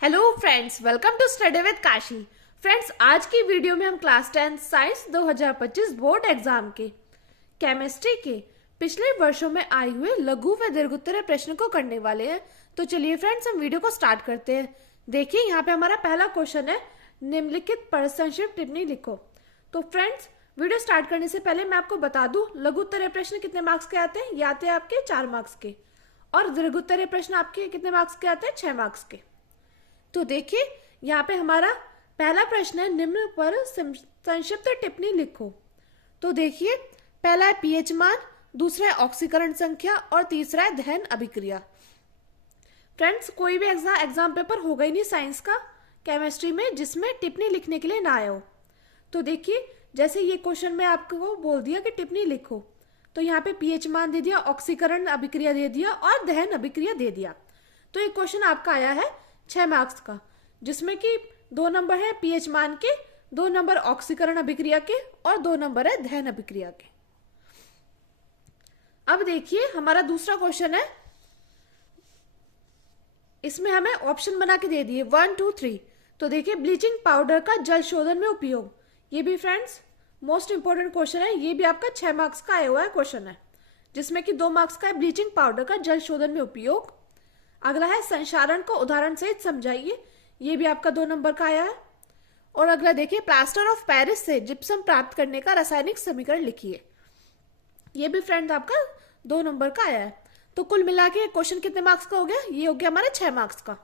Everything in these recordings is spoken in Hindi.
Hello friends, welcome to study with Kashi. Friends, आज की वीडियो में हम क्लास 10 साइंस 2025 बोर्ड एग्जाम के केमिस्ट्री के पिछले वर्षों में आए हुए लघु व दीर्घोत्तरीय प्रश्न को करने वाले हैं। तो चलिए फ्रेंड्स, हम वीडियो को स्टार्ट करते हैं। देखिए, यहाँ पे हमारा पहला क्वेश्चन है, निम्नलिखित पर संक्षिप्त टिप्पणी लिखो। तो फ्रेंड्स, वीडियो स्टार्ट करने से पहले मैं आपको बता दूं, लघु उत्तरीय प्रश्न कितने मार्क्स के आते हैं? ये आते हैं आपके 4 मार्क्स के, और दीर्घोत्तरीय प्रश्न आपके कितने मार्क्स के आते हैं? 6 मार्क्स के। तो देखिए, यहाँ पे हमारा पहला प्रश्न है, निम्न पर संक्षिप्त टिप्पणी लिखो। तो देखिए, पहला है पीएच मान, दूसरा है ऑक्सीकरण संख्या, और तीसरा है दहन अभिक्रिया। फ्रेंड्स, कोई भी एग्जाम पेपर होगा ही नहीं साइंस का, केमिस्ट्री में, जिसमें टिप्पणी लिखने के लिए ना आया हो। तो देखिए, जैसे ये क्वेश्चन में आपको बोल दिया कि टिप्पणी लिखो, तो यहाँ पे पीएच मान दे दिया, ऑक्सीकरण अभिक्रिया दे दिया, और दहन अभिक्रिया दे दिया। तो ये क्वेश्चन आपका आया है 6 मार्क्स का, जिसमें कि 2 नंबर है पीएच मान के, 2 नंबर ऑक्सीकरण अभिक्रिया के, और 2 नंबर है दहन अभिक्रिया के। अब देखिए, हमारा दूसरा क्वेश्चन है, इसमें हमें ऑप्शन बना के दे दिए 1, 2, 3। तो देखिए, ब्लीचिंग पाउडर का जल शोधन में उपयोग, ये भी फ्रेंड्स मोस्ट इंपोर्टेंट क्वेश्चन है। ये भी आपका 6 मार्क्स का आया हुआ है क्वेश्चन है, जिसमें कि 2 मार्क्स का है ब्लीचिंग पाउडर का जल शोधन में उपयोग। अगला है संक्षारण को उदाहरण सहित समझाइए, ये भी आपका 2 नंबर का आया है। और अगला देखिए, प्लास्टर ऑफ पेरिस से जिप्सम प्राप्त करने का रासायनिक समीकरण लिखिए, ये भी फ्रेंड आपका 2 नंबर का आया है। तो कुल मिला के क्वेश्चन कितने मार्क्स का हो गया? ये हो गया हमारा 6 मार्क्स का।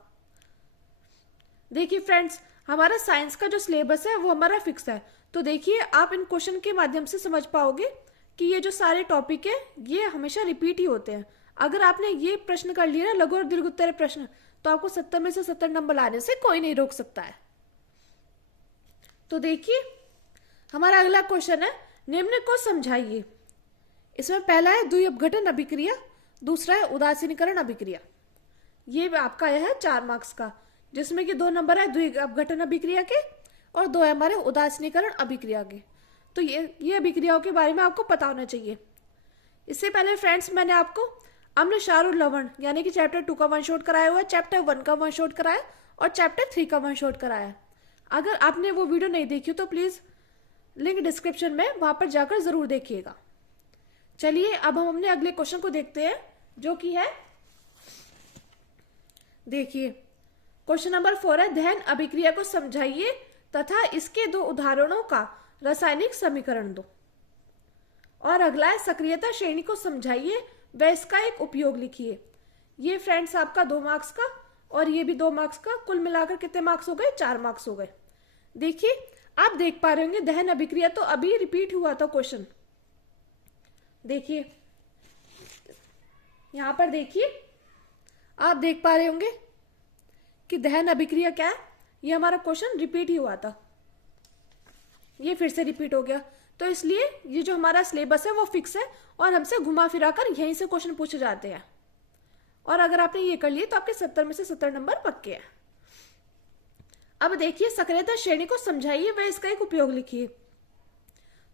देखिए फ्रेंड्स, हमारा साइंस का जो सिलेबस है वो हमारा फिक्स है। तो देखिए, आप इन क्वेश्चन के माध्यम से समझ पाओगे कि ये जो सारे टॉपिक है ये हमेशा रिपीट ही होते हैं। अगर आपने ये प्रश्न कर लिया ना, लघु और दीर्घ उत्तरीय प्रश्न, तो आपको 70 में से 70 नंबर लाने से कोई नहीं रोक सकता है। तो देखिए, हमारा अगला क्वेश्चन है, निम्न को समझाइए। इसमें पहला है द्विअपघटन अभिक्रिया, दूसरा है उदासीनीकरण अभिक्रिया। ये आपका आया है 4 मार्क्स का, जिसमें कि 2 नंबर है द्विअपघटन अभिक्रिया के, और 2 है हमारे उदासीनीकरण अभिक्रिया के। तो ये अभिक्रियाओं के बारे में आपको पता होना चाहिए। इससे पहले फ्रेंड्स, मैंने आपको अम्ल, क्षार और लवण यानी कि चैप्टर 2 का वन शॉट कराया हुआ है, चैप्टर 1 का वन शॉट कराया, और चैप्टर 3 का वन शॉट कराया। अगर आपने वो वीडियो नहीं देखी तो प्लीज लिंक डिस्क्रिप्शन में, वहां पर जाकर जरूर देखिएगा। चलिए, अब हम अपने अगले क्वेश्चन को देखते हैं, जो कि है, देखिए, क्वेश्चन नंबर 4 है, दहन अभिक्रिया को समझाइए तथा इसके 2 उदाहरणों का रासायनिक समीकरण दो। और अगला है, सक्रियता श्रेणी को समझाइए व इसका एक उपयोग लिखिए। ये फ्रेंड्स आपका 2 मार्क्स का, और ये भी 2 मार्क्स का। कुल मिलाकर कितने मार्क्स हो गए? 4 मार्क्स हो गए। देखिए, आप देख पा रहे होंगे, दहन अभिक्रिया तो अभी रिपीट हुआ था क्वेश्चन। देखिए, यहां पर देखिए, आप देख पा रहे होंगे कि दहन अभिक्रिया क्या है। ये हमारा क्वेश्चन रिपीट ही हुआ था, ये फिर से रिपीट हो गया। तो इसलिए ये जो हमारा सिलेबस है वो फिक्स है, और हमसे घुमा फिरा कर यहीं से क्वेश्चन पूछे जाते हैं। और अगर आपने ये कर लिए तो आपके 70 में से 70 नंबर पक्के हैं। अब देखिए, सक्रियता श्रेणी को समझाइए व इसका एक उपयोग लिखिए।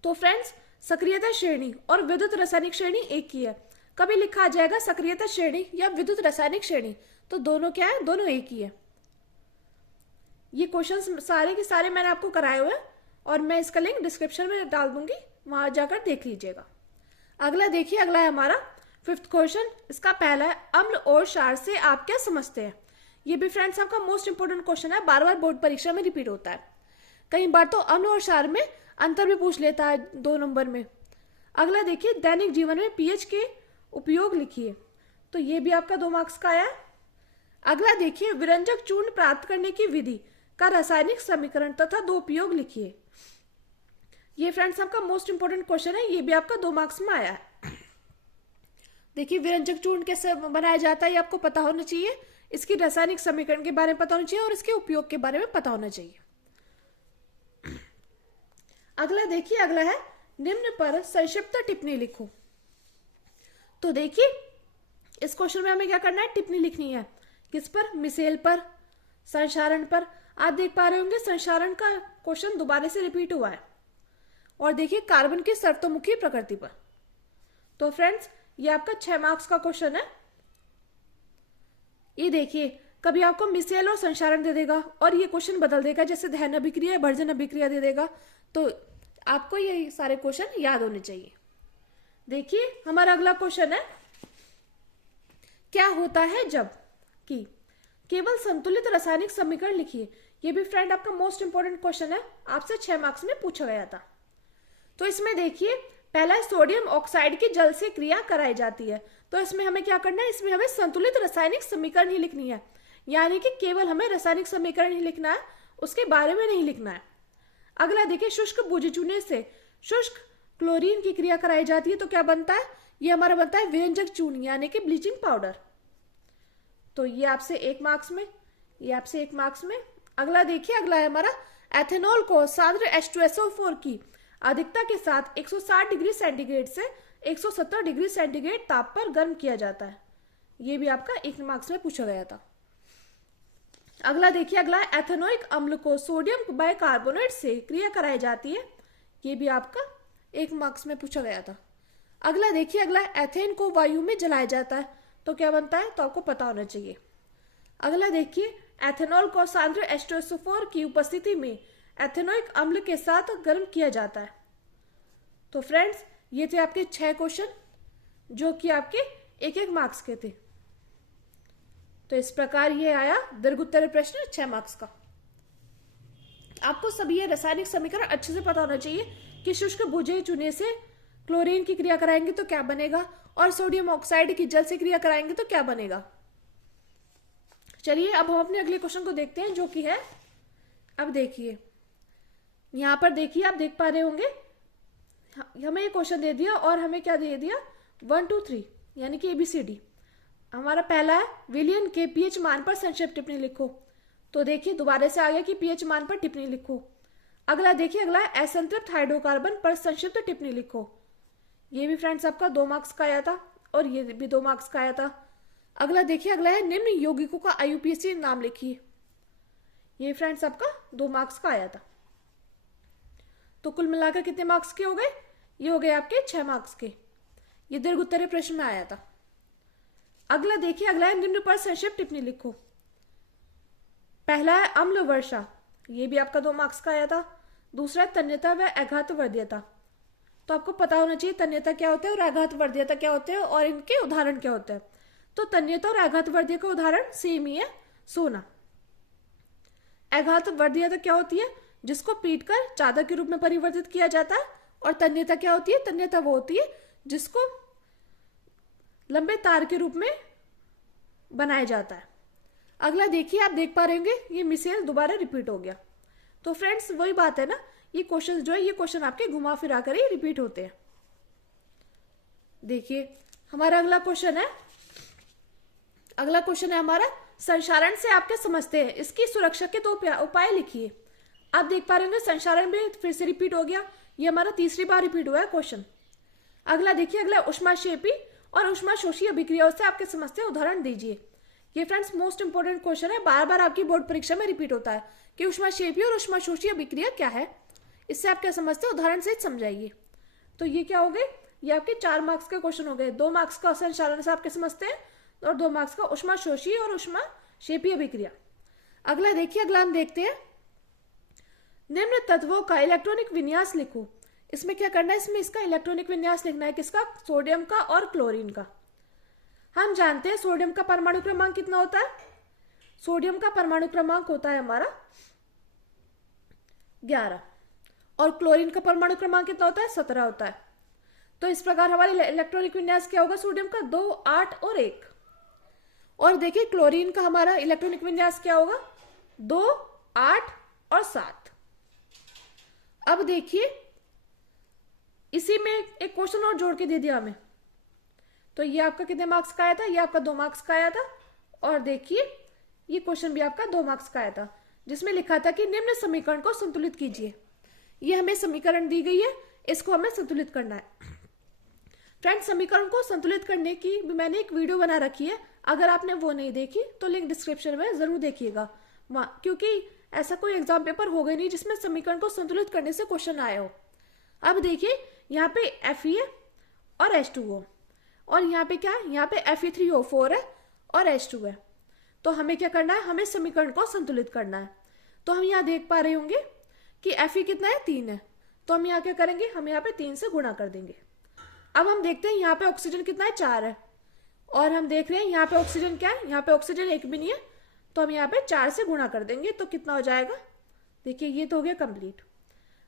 तो फ्रेंड्स, सक्रियता श्रेणी और विद्युत रासायनिक श्रेणी एक ही है। कभी लिखा आ जाएगा सक्रियता श्रेणी या विद्युत रासायनिक श्रेणी, तो दोनों क्या है? दोनों एक ही है। ये क्वेश्चन सारे के सारे मैंने आपको कराए हुए हैं, और मैं इसका लिंक डिस्क्रिप्शन में डाल दूंगी, वहां जाकर देख लीजिएगा। अगला देखिए, अगला है हमारा 5th क्वेश्चन। इसका पहला है, अम्ल और क्षार से आप क्या समझते हैं। ये भी फ्रेंड्स आपका मोस्ट इंपोर्टेंट क्वेश्चन है, बार बार बोर्ड परीक्षा में रिपीट होता है। कई बार तो अम्ल और क्षार में अंतर भी पूछ लेता है 2 नंबर में। अगला देखिए, दैनिक जीवन में पीएच के उपयोग लिखिए। तो ये भी आपका 2 मार्क्स का आया है। अगला देखिए, विरंजक चूर्ण प्राप्त करने की विधि का रासायनिक समीकरण तथा 2 उपयोग लिखिए। ये फ्रेंड्स आपका मोस्ट इंपोर्टेंट क्वेश्चन है, ये भी आपका 2 मार्क्स में आया है। देखिए, विरंजक चूर्ण कैसे बनाया जाता है ये आपको पता होना चाहिए, इसकी रासायनिक समीकरण के बारे में पता होना चाहिए, और इसके उपयोग के बारे में पता होना चाहिए। अगला देखिए, अगला है, निम्न पर संक्षिप्त टिप्पणी लिखो। तो देखिए, इस क्वेश्चन में हमें क्या करना है? टिप्पणी लिखनी है। किस पर? मिसेल पर, संक्षारण पर। आप देख पा रहे होंगे, संक्षारण का क्वेश्चन दोबारा से रिपीट हुआ है। और देखिए, कार्बन की सर्वतोमुखी प्रकृति पर। तो फ्रेंड्स, ये आपका 6 मार्क्स का क्वेश्चन है। ये देखिए, कभी आपको मिसेल और संचारण दे देगा और ये क्वेश्चन बदल देगा, जैसे दहन अभिक्रिया भर्जन अभिक्रिया दे देगा। तो आपको ये सारे क्वेश्चन याद होने चाहिए। देखिए हमारा अगला क्वेश्चन है, क्या होता है जब कि केवल संतुलित रासायनिक समीकरण लिखिए। ये भी फ्रेंड आपका मोस्ट इंपोर्टेंट क्वेश्चन है, आपसे 6 मार्क्स में पूछा गया था। तो इसमें देखिए पहला सोडियम ऑक्साइड की जल से क्रिया कराई जाती है। तो इसमें हमें क्या करना है, इसमें हमें संतुलित रासायनिक समीकरण ही लिखनी है, यानी कि केवल हमें रासायनिक समीकरण ही लिखना है, उसके बारे में नहीं लिखना है। अगला देखिए शुष्क बूझे चूने से शुष्क क्लोरीन की क्रिया कराई जाती है। तो क्या बनता है, ये हमारा बनता है व्यंजक चूर्ण यानी कि ब्लीचिंग पाउडर। तो ये आपसे 1 मार्क्स में, ये आपसे 1 मार्क्स में। अगला देखिए, अगला है हमारा एथेनॉल को सांद्र H2SO4 की अधिकता के साथ 160 डिग्री सेंटीग्रेड से 170 डिग्री सेंटीग्रेड ताप पर गर्म किया जाता है। ये भी आपका 1 मार्क्स में पूछा गया था। अगला देखिए, अगला एथेनोइक अम्ल को सोडियम बाइकार्बोनेट से क्रिया कराई जाती है। ये भी आपका 1 मार्क्स में पूछा गया था। अगला देखिए, अगला एथेन को वायु में जलाया जाता है। तो क्या बनता है, तो आपको पता होना चाहिए। अगला देखिए, एथेनॉल को सांद्र H2SO4 की उपस्थिति में एथेनोइक अम्ल के साथ गर्म किया जाता है। तो फ्रेंड्स ये थे आपके 6 क्वेश्चन जो कि आपके 1-1 मार्क्स के थे। तो इस प्रकार ये आया दीर्घ उत्तरीय प्रश्न 6 मार्क्स का। आपको सभी ये रासायनिक समीकरण अच्छे से पता होना चाहिए कि शुष्क भुजे चूने से क्लोरीन की क्रिया कराएंगे तो क्या बनेगा, और सोडियम ऑक्साइड की जल से क्रिया कराएंगे तो क्या बनेगा। चलिए अब हम अपने अगले क्वेश्चन को देखते हैं, जो कि है, अब देखिए यहां पर देखिए आप देख पा रहे होंगे, हमें ये क्वेश्चन दे दिया और हमें क्या दे दिया 1 2 3 यानी कि ABCD। हमारा पहला है विलियन के pH मान पर संक्षिप्त टिप्पणी लिखो। तो देखिए दोबारा से आ गया कि pH मान पर टिप्पणी लिखो। अगला देखिए, अगला है असंतृप्त हाइड्रोकार्बन पर संक्षिप्त टिप्पणी लिखो। ये भी फ्रेंड्स आपका 2 मार्क्स का आया था और ये भी 2 मार्क्स का आया था। अगला देखिए, अगला है निम्न यौगिकों का IUPAC नाम लिखिए। ये फ्रेंड्स आपका 2 मार्क्स का आया था। तो कुल मिलाकर कितने मार्क्स के हो गए, ये हो गए आपके 6 मार्क्स के। ये दीर्घ उत्तरीय प्रश्न में आया था। अगला देखिए, अगला है निम्न पर संक्षिप्त टिप्पणी लिखो। पहला है अम्ल वर्षा, ये भी आपका 2 मार्क्स का आया था। दूसरा तन्यता व आघात वर्ध्यता। तो आपको पता होना चाहिए तन्यता क्या होता है और आघात वर्ध्यता क्या होते हैं और इनके उदाहरण क्या होते हैं। तो तन्यता और आघात वर्ध्य का उदाहरण सेम ही है, सोना। आघात वर्ध्यता क्या होती है, जिसको पीटकर चादर के रूप में परिवर्तित किया जाता है। और तन्यता क्या होती है, तन्यता वो होती है जिसको लंबे तार के रूप में बनाया जाता है। अगला देखिए, आप देख पा रहे होंगे ये मिसेल दोबारा रिपीट हो गया। तो फ्रेंड्स वही बात है ना, ये क्वेश्चन जो है ये क्वेश्चन आपके घुमा फिरा कर ही रिपीट होते हैं। देखिए हमारा अगला क्वेश्चन है, अगला क्वेश्चन है हमारा संचारण से आप क्या समझते हैं, इसकी सुरक्षा के 2 उपाय लिखिए। आप देख पा रहे होंगे संचारण भी फिर से रिपीट हो गया, ये हमारा तीसरी बार रिपीट हुआ है क्वेश्चन। अगला देखिए, अगला ऊष्माक्षेपी और ऊष्माशोषी अभिक्रियाओं से आपके समझते हैं उदाहरण दीजिए। ये फ्रेंड्स मोस्ट इंपोर्टेंट क्वेश्चन है, बार बार आपकी बोर्ड परीक्षा में रिपीट होता है कि ऊष्माक्षेपी और ऊष्माशोषी अभिक्रिया क्या है। इससे आप क्या समझते हैं उदाहरण से समझाइए। तो ये क्या हो गए, ये आपके 4 मार्क्स के क्वेश्चन हो गए। 2 मार्क्स का संचालन से आपके समझते हैं और 2 मार्क्स का ऊष्माशोषी और ऊष्माक्षेपी अभिक्रिया। अगला देखिए, अगला हम देखते हैं निम्न तत्वों का इलेक्ट्रॉनिक विन्यास लिखो। इसमें क्या करना है, इसमें इसका इलेक्ट्रॉनिक विन्यास लिखना है, किसका, सोडियम का और क्लोरीन का। हम जानते हैं सोडियम का परमाणु क्रमांक कितना होता है, सोडियम का परमाणु क्रमांक होता है हमारा 11 और क्लोरीन का परमाणु क्रमांक कितना होता है, 17 होता है। तो इस प्रकार हमारे इलेक्ट्रॉनिक विन्यास क्या होगा, सोडियम का 2 8 और 1। और देखिए क्लोरीन का हमारा इलेक्ट्रॉनिक विन्यास क्या होगा, 2 8 और 7। अब देखिए इसी में एक क्वेश्चन और जोड़ के दे दिया हमें। तो ये आपका कितने मार्क्स का आया था, ये आपका 2 मार्क्स का आया था। और देखिए ये क्वेश्चन भी आपका 2 मार्क्स का आया था, जिसमें लिखा था कि निम्न समीकरण को संतुलित कीजिए। ये हमें समीकरण दी गई है, इसको हमें संतुलित करना है। फ्रेंड्स समीकरण को संतुलित करने की भी मैंने एक वीडियो बना रखी है, अगर आपने वो नहीं देखी तो लिंक डिस्क्रिप्शन में जरूर देखिएगा, क्योंकि ऐसा कोई एग्जाम पेपर होगा नहीं जिसमें समीकरण को संतुलित करने से क्वेश्चन आया हो। अब देखिए यहाँ पे Fe और H2O और यहाँ पे क्या है, यहाँ पे Fe3O4 है और H2 है। तो हमें क्या करना है, हमें समीकरण को संतुलित करना है। तो हम यहाँ देख पा रहे होंगे कि Fe कितना है, 3 है। तो हम यहाँ क्या करेंगे, हम यहाँ पे 3 से गुणा कर देंगे। अब हम देखते हैं यहाँ पे ऑक्सीजन कितना है, 4 है। और हम देख रहे हैं यहाँ पे ऑक्सीजन क्या है, यहाँ पे ऑक्सीजन एक भी नहीं है। तो हम यहाँ पे 4 से गुणा कर देंगे तो कितना हो जाएगा, देखिए ये तो हो गया कंप्लीट।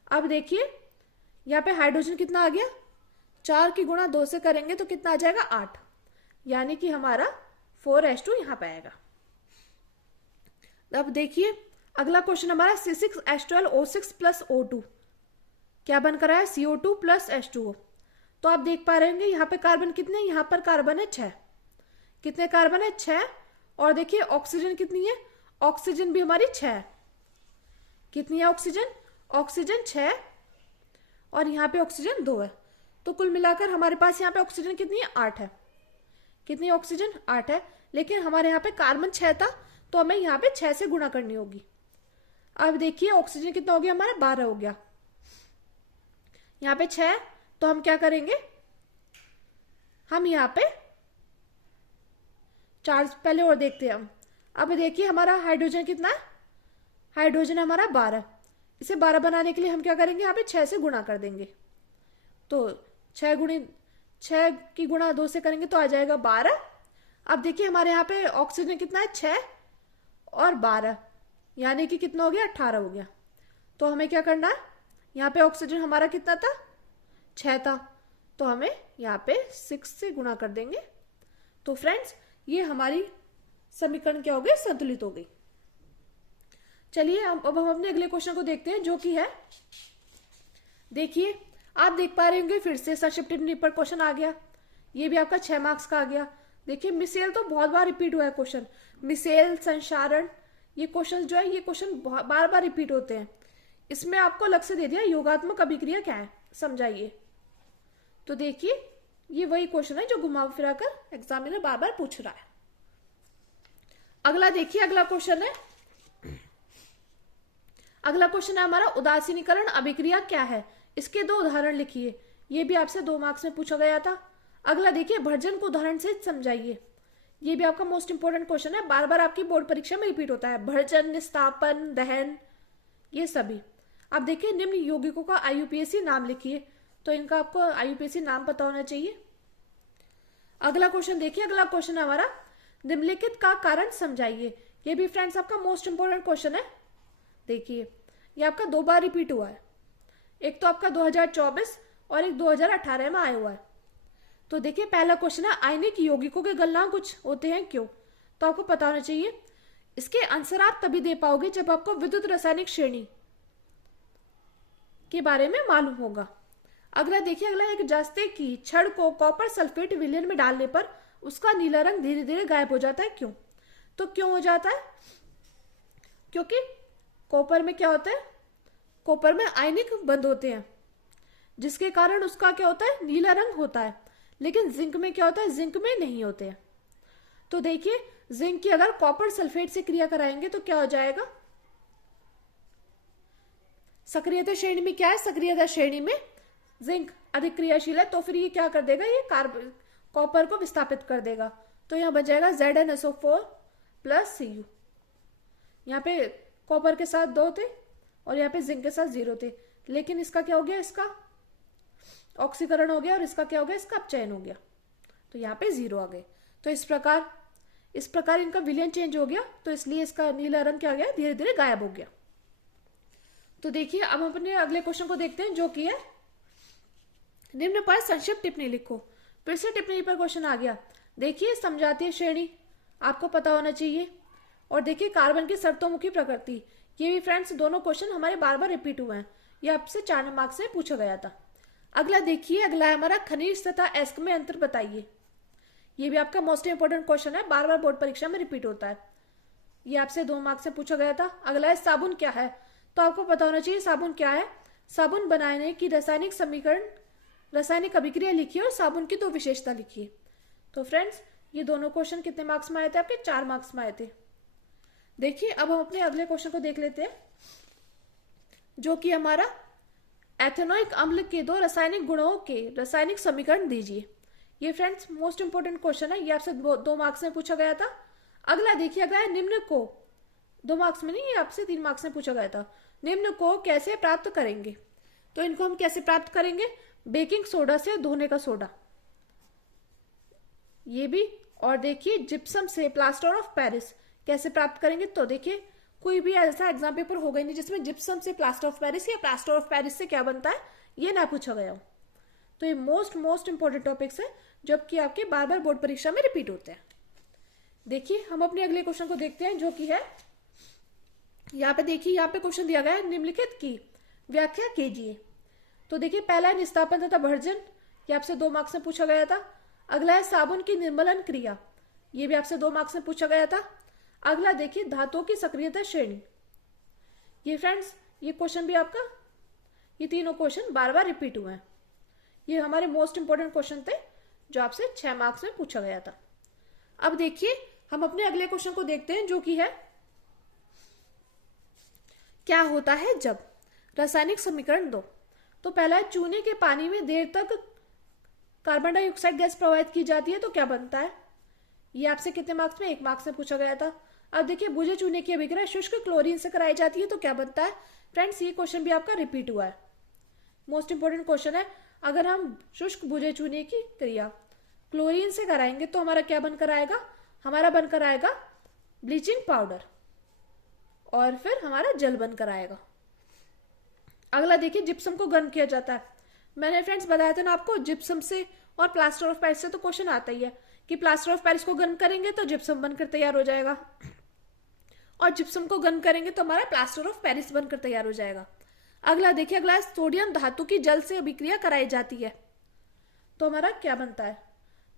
अब देखिए यहाँ पे हाइड्रोजन कितना आ गया, 4 की गुणा 2 से करेंगे तो कितना आ जाएगा, 8, यानी कि हमारा 4H2 यहाँ पे आएगा। अब देखिए अगला क्वेश्चन हमारा C6H12O6 प्लस O2 क्या बनकर आया, CO2 प्लस H2O। तो आप देख पा रहे होंगे यहाँ पे कार्बन कितने, यहाँ पर कार्बन है 6। कितने कार्बन है, 6। और देखिए ऑक्सीजन कितनी है, ऑक्सीजन भी हमारी 6 है। कितनी है ऑक्सीजन, ऑक्सीजन 6 और यहाँ पे ऑक्सीजन 2 है। तो कुल मिलाकर हमारे पास यहाँ पे ऑक्सीजन कितनी है, 8 है। कितनी ऑक्सीजन, 8 है। लेकिन हमारे यहाँ पे कार्बन 6 था तो हमें यहाँ पे 6 से गुणा करनी होगी। अब देखिए ऑक्सीजन कितना हो गया हमारा, 12 हो गया। यहाँ पे 6 तो हम क्या करेंगे, हम यहाँ पे 4 पहले और देखते हैं हम। अब देखिए हमारा हाइड्रोजन कितना है, हाइड्रोजन हमारा 12। इसे 12 बनाने के लिए हम क्या करेंगे, यहाँ पे 6 से गुणा कर देंगे। तो 6 की गुणा 2 से करेंगे तो आ जाएगा 12। अब देखिए हमारे यहाँ पे ऑक्सीजन कितना है, 6 और 12, यानी कि कितना हो गया, 18 हो गया। तो हमें क्या करना है, यहाँ पे ऑक्सीजन हमारा कितना था, 6 था, तो हमें यहाँ पे 6 से गुणा कर देंगे। तो फ्रेंड्स ये हमारी समीकरण क्या हो गई, संतुलित हो गई। चलिए अब हम अपने अगले क्वेश्चन को देखते हैं जो कि है, देखिए आप देख पा रहे होंगे फिर से संक्षिप्त टिप्पणी पर क्वेश्चन आ गया। ये भी आपका 6 मार्क्स का आ गया। देखिए मिसेल तो बहुत बार रिपीट हुआ है क्वेश्चन, मिसेल, संचारण, ये क्वेश्चन जो है ये क्वेश्चन बार बार रिपीट होते हैं। इसमें आपको अलग से दे दिया योगात्मक अभिक्रिया क्या है, समझाइए। तो देखिए ये वही क्वेश्चन है जो घुमा फिरा कर एग्जामिनर बार बार पूछ रहा है। अगला देखिए, अगला क्वेश्चन है, अगला क्वेश्चन है हमारा उदासीनीकरण अभिक्रिया क्या है, इसके 2 उदाहरण लिखिए। ये भी आपसे 2 मार्क्स में पूछा गया था। अगला देखिए भर्जन को उदाहरण से समझाइए। ये भी आपका मोस्ट इंपोर्टेंट क्वेश्चन है, बार बार आपकी बोर्ड परीक्षा में रिपीट होता है। भर्जन, निस्तापन, दहन, ये सभी। अब देखिए निम्न यौगिकों का IUPAC नाम लिखिए। तो इनका आपको IUPAC नाम पता होना चाहिए। अगला क्वेश्चन देखिए, अगला क्वेश्चन हमारा निम्नलिखित का कारण समझाइए। ये भी फ्रेंड्स आपका मोस्ट इंपोर्टेंट क्वेश्चन है। देखिए ये आपका 2 बार रिपीट हुआ है, एक तो आपका 2024 और एक 2018 में आया हुआ है। तो देखिए पहला क्वेश्चन है आयनिक यौगिकों के गलनांक कुछ होते हैं क्यों, तो आपको पता होना चाहिए। इसके आंसर आप तभी दे पाओगे जब आपको विद्युत रासायनिक श्रेणी के बारे में मालूम होगा। अगला देखिए, अगला एक जस्ते की छड़ को कॉपर सल्फेट विलयन में डालने पर उसका नीला रंग धीरे धीरे गायब हो जाता है, क्यों? तो क्यों हो जाता है, क्योंकि कॉपर में क्या होता है, कॉपर में आयनिक बंध होते हैं जिसके कारण उसका क्या होता है, नीला रंग होता है। लेकिन जिंक में क्या होता है, जिंक में नहीं होते हैं। तो देखिए जिंक की अगर कॉपर सल्फेट से क्रिया कराएंगे तो क्या हो जाएगा, सक्रियता श्रेणी में क्या है, सक्रियता श्रेणी में जिंक अधिक क्रियाशील है, तो फिर ये क्या कर देगा, ये कॉपर को विस्थापित कर देगा। तो यहाँ बन जाएगा ZnSO4 प्लस Cu। यहाँ पे कॉपर के साथ 2 थे और यहाँ पे जिंक के साथ 0 थे, लेकिन इसका क्या हो गया, इसका ऑक्सीकरण हो गया और इसका क्या हो गया, इसका अपचयन हो गया, तो यहाँ पे 0 आ गए। तो इस प्रकार इनका विलयन चेंज हो गया, तो इसलिए इसका नीला रंग क्या गया, धीरे धीरे गायब हो गया। तो देखिए अब हम अपने अगले क्वेश्चन को देखते हैं जो कि है निम्न पर संक्षिप्त टिप्पणी लिखो। फिर से टिप्पणी पर क्वेश्चन आ गया। देखिए समझातीय श्रेणी आपको पता होना चाहिए, और देखिए कार्बन की शर्तोमुखी प्रकृति। ये भी फ्रेंड्स दोनों क्वेश्चन हमारे बार बार रिपीट हुए हैं, ये आपसे 4 मार्क्स में पूछा गया था। अगला देखिए, अगला है हमारा खनिज तथा अयस्क में अंतर बताइए। ये भी आपका मोस्ट इंपोर्टेंट क्वेश्चन है, बार बार बोर्ड परीक्षा में रिपीट होता है, ये आपसे 2 मार्क्स से पूछा गया था। अगला है साबुन क्या है, तो आपको पता होना चाहिए साबुन क्या है। साबुन बनाने की रासायनिक समीकरण, रासायनिक अभिक्रिया लिखिए और साबुन की 2 विशेषता लिखिए। तो फ्रेंड्स ये दोनों क्वेश्चन कितने मार्क्स में आए थे, आपके 4 मार्क्स में आए थे। देखिए अब हम अपने अगले क्वेश्चन को देख लेते हैं जो कि हमारा एथेनोइक अम्ल के 2 रासायनिक गुणों के रासायनिक समीकरण दीजिए। ये फ्रेंड्स मोस्ट इंपोर्टेंट क्वेश्चन है, ये आपसे 2 मार्क्स में पूछा गया था। अगला देखिए, अगला है निम्न को, 2 मार्क्स में नहीं, ये आपसे 3 मार्क्स में पूछा गया था। निम्न को कैसे प्राप्त करेंगे? तो इनको हम कैसे प्राप्त करेंगे? बेकिंग सोडा से धोने का सोडा, ये भी। और देखिए जिप्सम से प्लास्टर ऑफ पेरिस कैसे प्राप्त करेंगे? तो देखिए कोई भी ऐसा एग्जाम पेपर होगा नहीं जिसमें जिप्सम से प्लास्टर ऑफ पेरिस या प्लास्टर ऑफ पेरिस से क्या बनता है ये ना पूछा गया हो। तो ये मोस्ट इंपॉर्टेंट टॉपिक्स है जो कि आपके बार बार बोर्ड परीक्षा में रिपीट होते हैं। देखिए हम अपने अगले क्वेश्चन को देखते हैं जो कि है, यहाँ पे देखिए, यहाँ पे क्वेश्चन दिया गया है निम्नलिखित की व्याख्या कीजिए। तो देखिए पहला है निस्तापन तथा भर्जन, ये आपसे 2 मार्क्स में पूछा गया था। अगला है साबुन की निर्मलन क्रिया, ये भी आपसे 2 मार्क्स में पूछा गया था। अगला देखिए धातुओं की सक्रियता श्रेणी, ये फ्रेंड्स ये क्वेश्चन भी आपका, ये तीनों क्वेश्चन बार बार रिपीट हुए हैं। ये हमारे मोस्ट इंपोर्टेंट क्वेश्चन थे जो आपसे 6 मार्क्स में पूछा गया था। अब देखिए हम अपने अगले क्वेश्चन को देखते हैं जो कि है, क्या होता है जब? रासायनिक समीकरण 2। तो पहला है चूने के पानी में देर तक कार्बन डाइऑक्साइड गैस प्रवाहित की जाती है तो क्या बनता है? ये आपसे कितने मार्क्स में? 1 मार्क्स में पूछा गया था। अब देखिए बुझे चूने की अभिक्रिया शुष्क क्लोरीन से कराई जाती है तो क्या बनता है? फ्रेंड्स ये क्वेश्चन भी आपका रिपीट हुआ है, मोस्ट इंपोर्टेंट क्वेश्चन है। अगर हम शुष्क बुझे चूने की क्रिया क्लोरीन से कराएंगे तो हमारा क्या बनकर आएगा? हमारा बनकर आएगा ब्लीचिंग पाउडर, और फिर हमारा जल बनकर आएगा। अगला देखिए जिप्सम को गर्म किया जाता है। मैंने फ्रेंड्स बताया था ना आपको, जिप्सम से और प्लास्टर ऑफ पेरिस से तो क्वेश्चन आता ही है कि प्लास्टर ऑफ पेरिस को गर्म करेंगे तो जिप्सम बनकर तैयार हो जाएगा, और जिप्सम को गर्म करेंगे तो हमारा प्लास्टर ऑफ पेरिस बनकर तैयार हो जाएगा। अगला देखिए, अगला सोडियम धातु की जल से अभिक्रिया कराई जाती है तो हमारा क्या बनता है?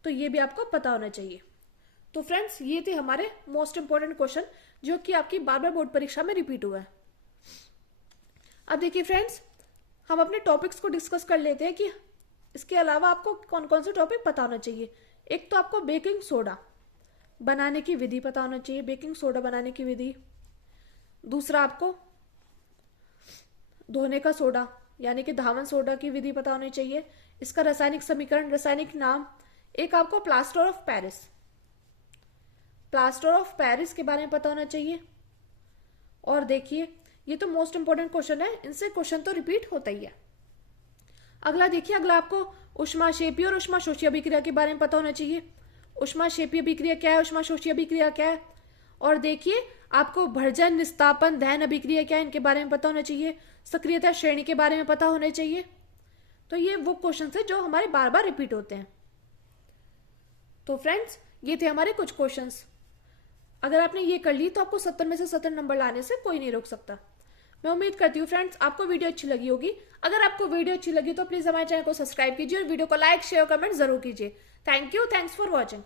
तो ये भी आपको पता होना चाहिए। तो फ्रेंड्स ये थे हमारे मोस्ट इंपोर्टेंट क्वेश्चन जो कि आपकी बार बार बोर्ड परीक्षा में रिपीट हुआ है। अब देखिए फ्रेंड्स हम अपने टॉपिक्स को डिस्कस कर लेते हैं कि इसके अलावा आपको कौन कौन से टॉपिक पता होना चाहिए। एक तो आपको बेकिंग सोडा बनाने की विधि पता होना चाहिए, बेकिंग सोडा बनाने की विधि। दूसरा आपको धोने का सोडा यानी कि धावन सोडा की विधि पता होनी चाहिए, इसका रासायनिक समीकरण, रासायनिक नाम। एक आपको plaster of Paris, plaster of Paris के बारे में पता होना चाहिए। और देखिए ये तो मोस्ट इंपोर्टेंट क्वेश्चन है, इनसे क्वेश्चन तो रिपीट होता ही है। अगला देखिए, अगला आपको ऊष्माक्षेपीय और ऊष्माशोषीय अभिक्रिया के बारे में पता होना चाहिए। ऊष्माक्षेपीय अभिक्रिया क्या है, ऊष्माशोषीय अभिक्रिया क्या है। और देखिए आपको भर्जन, निस्तापन, दहन अभिक्रिया क्या है इनके बारे में पता होना चाहिए। सक्रियता श्रेणी के बारे में पता होना चाहिए। तो ये वो क्वेश्चन है जो हमारे बार बार रिपीट होते हैं। तो फ्रेंड्स ये थे हमारे कुछ क्वेश्चंस। अगर आपने ये कर ली तो आपको 70 में से 70 नंबर लाने से कोई नहीं रोक सकता। मैं उम्मीद करती हूँ फ्रेंड्स आपको वीडियो अच्छी लगी होगी। अगर आपको वीडियो अच्छी लगी तो प्लीज हमारे चैनल को सब्सक्राइब कीजिए और वीडियो को लाइक, शेयर, कमेंट जरूर कीजिए। Thank you, thanks for watching.